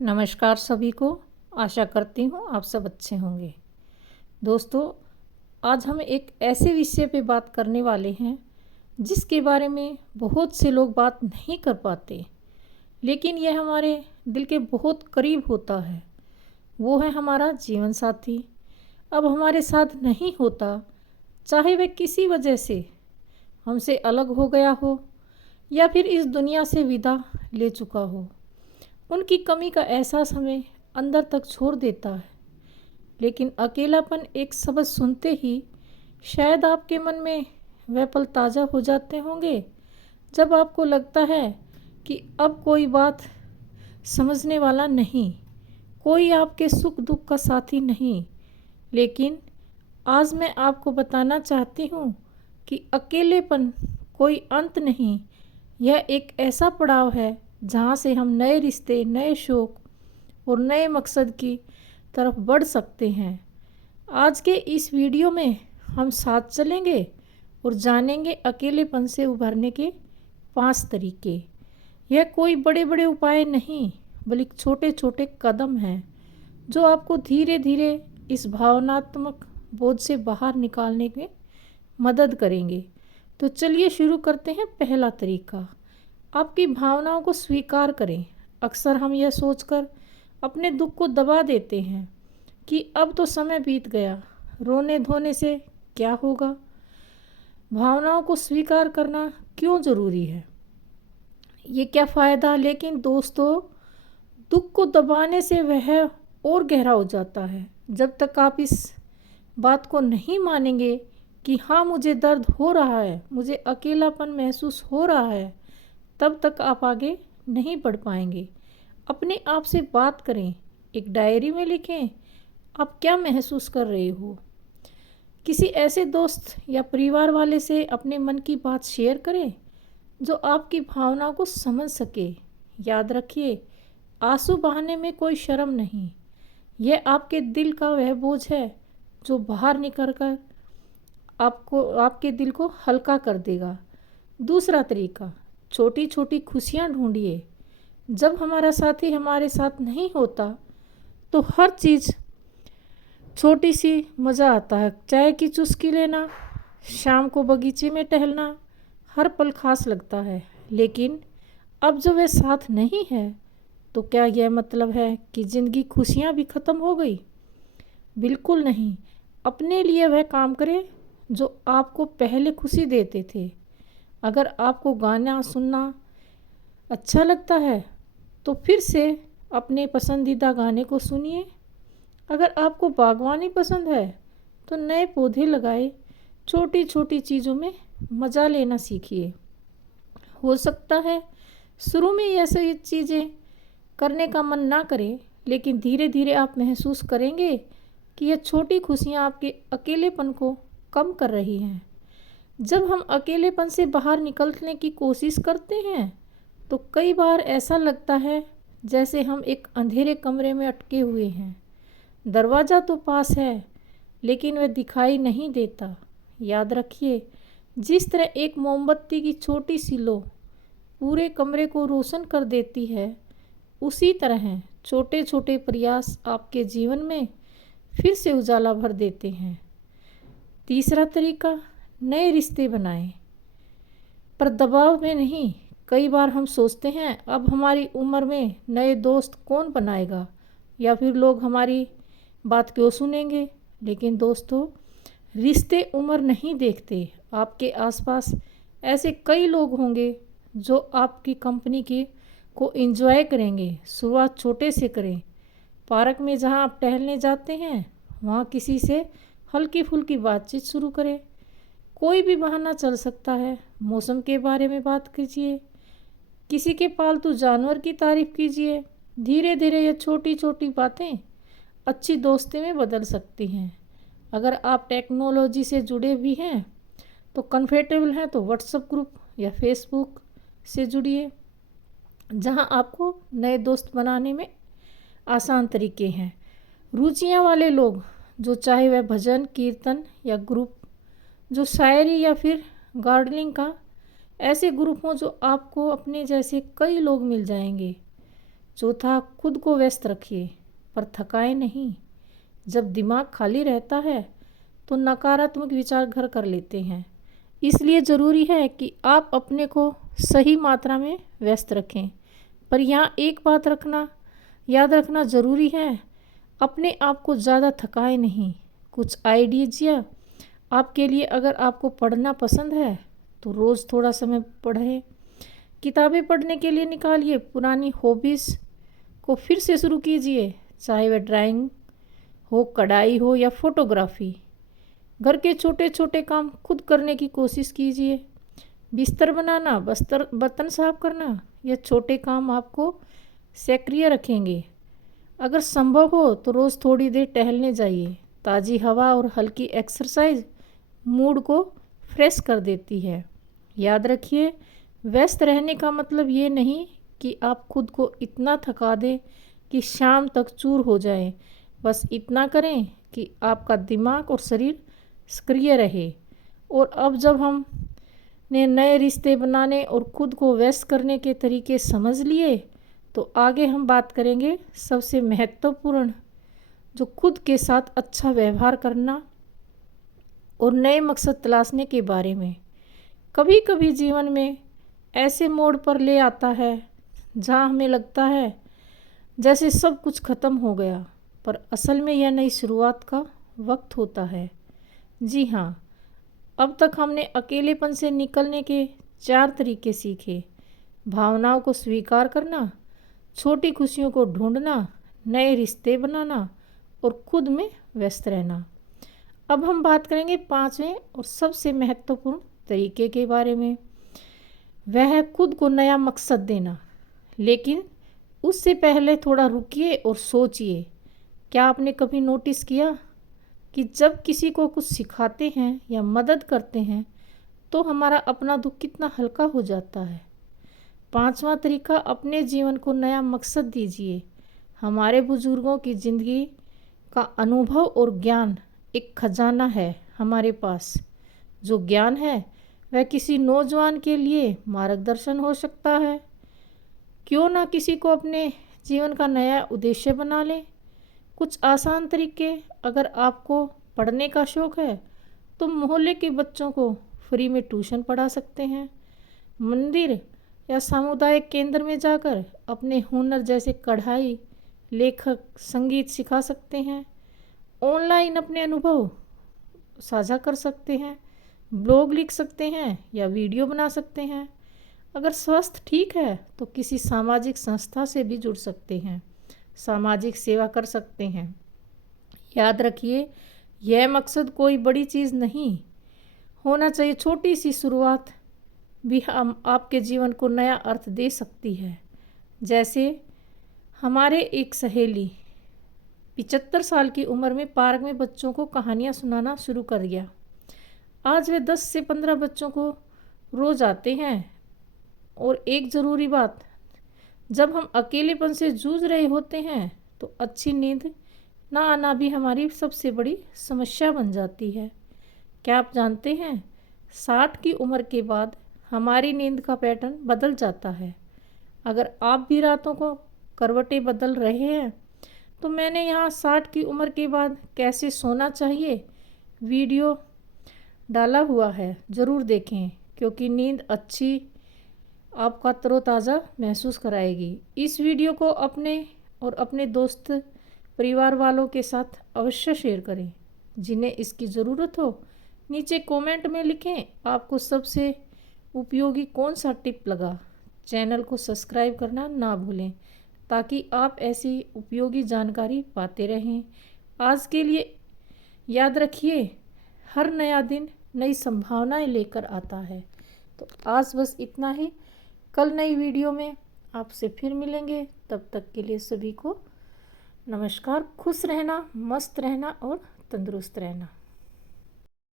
नमस्कार सभी को। आशा करती हूँ आप सब अच्छे होंगे। दोस्तों, आज हम एक ऐसे विषय पे बात करने वाले हैं जिसके बारे में बहुत से लोग बात नहीं कर पाते, लेकिन यह हमारे दिल के बहुत करीब होता है। वो है हमारा जीवन साथी। अब हमारे साथ नहीं होता, चाहे वह किसी वजह से हमसे अलग हो गया हो या फिर इस दुनिया से विदा ले चुका हो। उनकी कमी का एहसास हमें अंदर तक छोड़ देता है, लेकिन अकेलापन एक शब्द सुनते ही शायद आपके मन में वह पल ताज़ा हो जाते होंगे जब आपको लगता है कि अब कोई बात समझने वाला नहीं, कोई आपके सुख दुख का साथी नहीं। लेकिन आज मैं आपको बताना चाहती हूँ कि अकेलेपन कोई अंत नहीं, यह एक ऐसा पड़ाव है जहाँ से हम नए रिश्ते, नए शौक और नए मकसद की तरफ बढ़ सकते हैं। आज के इस वीडियो में हम साथ चलेंगे और जानेंगे अकेलेपन से उभरने के 5 तरीके। यह कोई बड़े बड़े उपाय नहीं, बल्कि छोटे छोटे कदम हैं जो आपको धीरे धीरे इस भावनात्मक बोझ से बाहर निकालने में मदद करेंगे। तो चलिए शुरू करते हैं। पहला तरीका, आपकी भावनाओं को स्वीकार करें। अक्सर हम यह सोचकर अपने दुख को दबा देते हैं कि अब तो समय बीत गया, रोने धोने से क्या होगा। भावनाओं को स्वीकार करना क्यों ज़रूरी है, ये क्या फ़ायदा। लेकिन दोस्तों, दुख को दबाने से वह और गहरा हो जाता है। जब तक आप इस बात को नहीं मानेंगे कि हाँ, मुझे दर्द हो रहा है, मुझे अकेलापन महसूस हो रहा है, तब तक आप आगे नहीं बढ़ पाएंगे। अपने आप से बात करें, एक डायरी में लिखें आप क्या महसूस कर रहे हो। किसी ऐसे दोस्त या परिवार वाले से अपने मन की बात शेयर करें जो आपकी भावनाओं को समझ सके। याद रखिए, आंसू बहाने में कोई शर्म नहीं, यह आपके दिल का वह बोझ है जो बाहर निकल कर आपके दिल को हल्का कर देगा। दूसरा तरीका, छोटी छोटी खुशियाँ ढूंढिए। जब हमारा साथी हमारे साथ नहीं होता तो हर चीज़ छोटी सी मज़ा आता है। चाय की चुस्की लेना, शाम को बगीचे में टहलना, हर पल खास लगता है। लेकिन अब जब वह साथ नहीं है तो क्या यह मतलब है कि ज़िंदगी खुशियाँ भी ख़त्म हो गई? बिल्कुल नहीं। अपने लिए वह काम करें जो आपको पहले खुशी देते थे। अगर आपको गाना सुनना अच्छा लगता है तो फिर से अपने पसंदीदा गाने को सुनिए। अगर आपको बागवानी पसंद है तो नए पौधे लगाए। छोटी छोटी चीज़ों में मज़ा लेना सीखिए। हो सकता है शुरू में ये ऐसी चीज़ें करने का मन ना करे, लेकिन धीरे धीरे आप महसूस करेंगे कि यह छोटी खुशियाँ आपके अकेलेपन को कम कर रही हैं। जब हम अकेलेपन से बाहर निकलने की कोशिश करते हैं तो कई बार ऐसा लगता है जैसे हम एक अंधेरे कमरे में अटके हुए हैं। दरवाज़ा तो पास है, लेकिन वह दिखाई नहीं देता। याद रखिए, जिस तरह एक मोमबत्ती की छोटी सी लो पूरे कमरे को रोशन कर देती है, उसी तरह छोटे छोटे प्रयास आपके जीवन में फिर से उजाला भर देते हैं। तीसरा तरीका, नए रिश्ते बनाएं, पर दबाव में नहीं। कई बार हम सोचते हैं अब हमारी उम्र में नए दोस्त कौन बनाएगा या फिर लोग हमारी बात क्यों सुनेंगे। लेकिन दोस्तों, रिश्ते उम्र नहीं देखते। आपके आसपास ऐसे कई लोग होंगे जो आपकी कंपनी की को एंजॉय करेंगे। शुरुआत छोटे से करें। पार्क में जहां आप टहलने जाते हैं वहां किसी से हल्की फुल्की बातचीत शुरू करें। कोई भी बहाना चल सकता है। मौसम के बारे में बात कीजिए, किसी के पालतू जानवर की तारीफ कीजिए। धीरे धीरे ये छोटी छोटी बातें अच्छी दोस्ती में बदल सकती हैं। अगर आप टेक्नोलॉजी से जुड़े भी हैं तो कंफर्टेबल हैं तो व्हाट्सएप ग्रुप या फेसबुक से जुड़िए, जहां आपको नए दोस्त बनाने में आसान तरीके हैं। रुचियां वाले लोग, जो चाहे वह भजन कीर्तन या ग्रुप जो शायरी या फिर गार्डनिंग का, ऐसे ग्रुप हों जो आपको अपने जैसे कई लोग मिल जाएंगे। चौथा, खुद को व्यस्त रखिए पर थकाए नहीं। जब दिमाग खाली रहता है तो नकारात्मक विचार घर कर लेते हैं, इसलिए ज़रूरी है कि आप अपने को सही मात्रा में व्यस्त रखें। पर यहाँ एक बात याद रखना ज़रूरी है, अपने आप को ज़्यादा थकाए नहीं। कुछ आइडिया आपके लिए, अगर आपको पढ़ना पसंद है तो रोज़ थोड़ा समय पढ़ें। किताबें पढ़ने के लिए निकालिए, पुरानी हॉबीज़ को फिर से शुरू कीजिए, चाहे वह ड्राइंग हो, कढ़ाई हो या फोटोग्राफी। घर के छोटे छोटे काम खुद करने की कोशिश कीजिए। बिस्तर बनाना, बर्तन साफ करना, यह छोटे काम आपको सक्रिय रखेंगे। अगर संभव हो तो रोज़ थोड़ी देर टहलने जाइए। ताज़ी हवा और हल्की एक्सरसाइज मूड को फ्रेश कर देती है। याद रखिए, व्यस्त रहने का मतलब ये नहीं कि आप खुद को इतना थका दें कि शाम तक चूर हो जाए। बस इतना करें कि आपका दिमाग और शरीर सक्रिय रहे। और अब जब हमने नए रिश्ते बनाने और खुद को व्यस्त करने के तरीके समझ लिए, तो आगे हम बात करेंगे सबसे महत्वपूर्ण, जो खुद के साथ अच्छा व्यवहार करना और नए मकसद तलाशने के बारे में। कभी कभी जीवन में ऐसे मोड़ पर ले आता है जहाँ हमें लगता है जैसे सब कुछ खत्म हो गया, पर असल में यह नई शुरुआत का वक्त होता है। जी हाँ, अब तक हमने अकेलेपन से निकलने के 4 तरीके सीखे। भावनाओं को स्वीकार करना, छोटी खुशियों को ढूंढना, नए रिश्ते बनाना और खुद में व्यस्त रहना। अब हम बात करेंगे 5वें और सबसे महत्वपूर्ण तरीके के बारे में। वह है खुद को नया मकसद देना। लेकिन उससे पहले थोड़ा रुकिए और सोचिए, क्या आपने कभी नोटिस किया कि जब किसी को कुछ सिखाते हैं या मदद करते हैं तो हमारा अपना दुख कितना हल्का हो जाता है। 5वां तरीका, अपने जीवन को नया मकसद दीजिए। हमारे बुजुर्गों की ज़िंदगी का अनुभव और ज्ञान एक खजाना है हमारे पास। जो ज्ञान है वह किसी नौजवान के लिए मार्गदर्शन हो सकता है। क्यों ना किसी को अपने जीवन का नया उद्देश्य बना लें। कुछ आसान तरीके, अगर आपको पढ़ने का शौक़ है तो मोहल्ले के बच्चों को फ्री में ट्यूशन पढ़ा सकते हैं। मंदिर या सामुदायिक केंद्र में जाकर अपने हुनर जैसे कढ़ाई, लेखक, संगीत सिखा सकते हैं। ऑनलाइन अपने अनुभव साझा कर सकते हैं, ब्लॉग लिख सकते हैं या वीडियो बना सकते हैं। अगर स्वास्थ्य ठीक है तो किसी सामाजिक संस्था से भी जुड़ सकते हैं, सामाजिक सेवा कर सकते हैं। याद रखिए, यह मकसद कोई बड़ी चीज़ नहीं होना चाहिए। छोटी सी शुरुआत भी हम आपके जीवन को नया अर्थ दे सकती है। जैसे हमारे एक सहेली 75 साल की उम्र में पार्क में बच्चों को कहानियाँ सुनाना शुरू कर दिया। आज वे 10 से 15 बच्चों को रोज आते हैं। और एक ज़रूरी बात, जब हम अकेलेपन से जूझ रहे होते हैं तो अच्छी नींद ना आना भी हमारी सबसे बड़ी समस्या बन जाती है। क्या आप जानते हैं, 60 की उम्र के बाद हमारी नींद का पैटर्न बदल जाता है। अगर आप भी रातों को करवटें बदल रहे हैं तो मैंने यहाँ 60 की उम्र के बाद कैसे सोना चाहिए वीडियो डाला हुआ है, ज़रूर देखें, क्योंकि नींद अच्छी आपका तरोताज़ा महसूस कराएगी। इस वीडियो को अपने दोस्त, परिवार वालों के साथ अवश्य शेयर करें जिन्हें इसकी ज़रूरत हो। नीचे कमेंट में लिखें आपको सबसे उपयोगी कौन सा टिप लगा। चैनल को सब्सक्राइब करना ना भूलें ताकि आप ऐसी उपयोगी जानकारी पाते रहें। आज के लिए याद रखिए, हर नया दिन नई संभावनाएं लेकर आता है। तो आज बस इतना ही। कल नई वीडियो में आपसे फिर मिलेंगे। तब तक के लिए सभी को नमस्कार। खुश रहना, मस्त रहना और तंदुरुस्त रहना।